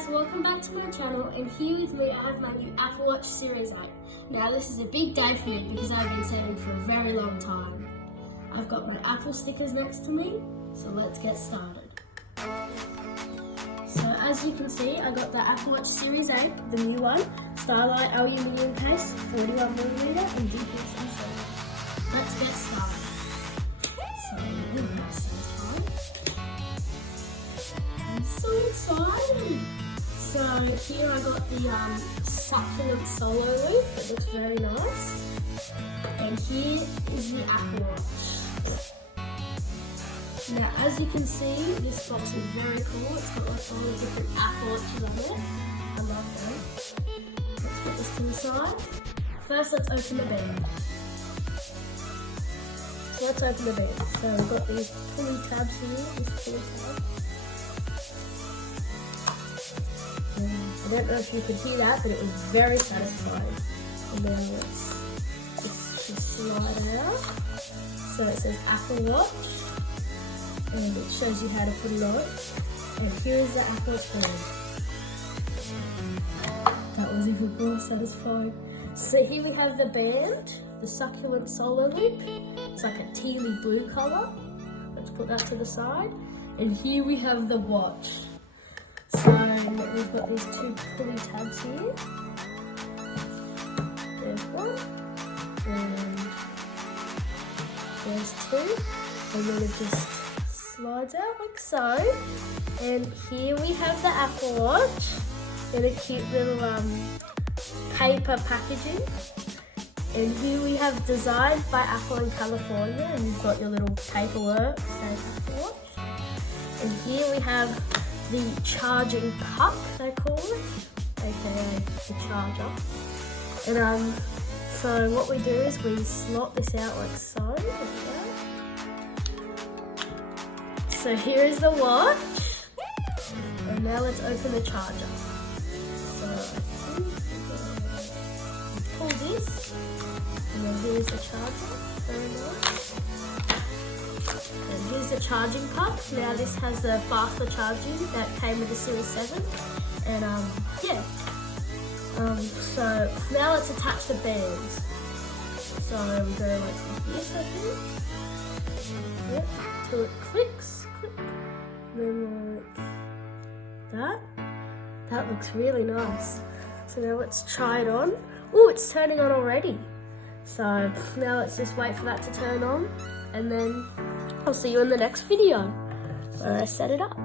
guys, welcome back to my channel, and here with me I have my new Apple Watch Series 8. Now this is a big day for me because I've been saving for a very long time. I've got my Apple stickers next to me, so let's get started. So as you can see, I got the Apple Watch Series 8, the new one, Starlight aluminium case, 41mm and DPS insert. Let's get started. I'm so excited! So here I got the succulent solo loop, it looks very nice. And here is the Apple Watch. Now as you can see, this box is very cool, it's got like all the different Apple Watches on it. I love them. Let's put this to the side. First let's open the band. So let's open the band. So we've got these pulley tabs here, this pulley tab. I don't know if you could hear that, but it was very satisfying. And now let's just slide out. So it says Apple Watch, and it shows you how to put it on. And here is the Apple Watch band. That was even more satisfying. So here we have the band, the succulent solar loop. It's like a tealy blue colour. Let's put that to the side. And here we have the watch. So we've got these two pulley tabs here. There's one, and there's two, and then it just slides out like so. And here we have the Apple Watch in a cute little paper packaging. And here we have designed by Apple in California, and you've got your little paperwork saying Apple Watch. And here we have the charging puck, they call it, aka the charger. And so what we do is we slot this out like so, like that. So here is the watch, and now let's open the charger. So I think we pull this, and then here's the charger, very nice. And here's the charging puck. Now this has the faster charging that came with the Series 7. And yeah. So now let's attach the bands. So we go like this, I think. Yep. Till it clicks, click. And then like that. That looks really nice. So now let's try it on. Oh, it's turning on already. So now let's just wait for that to turn on, and then I'll see you in the next video where I set it up.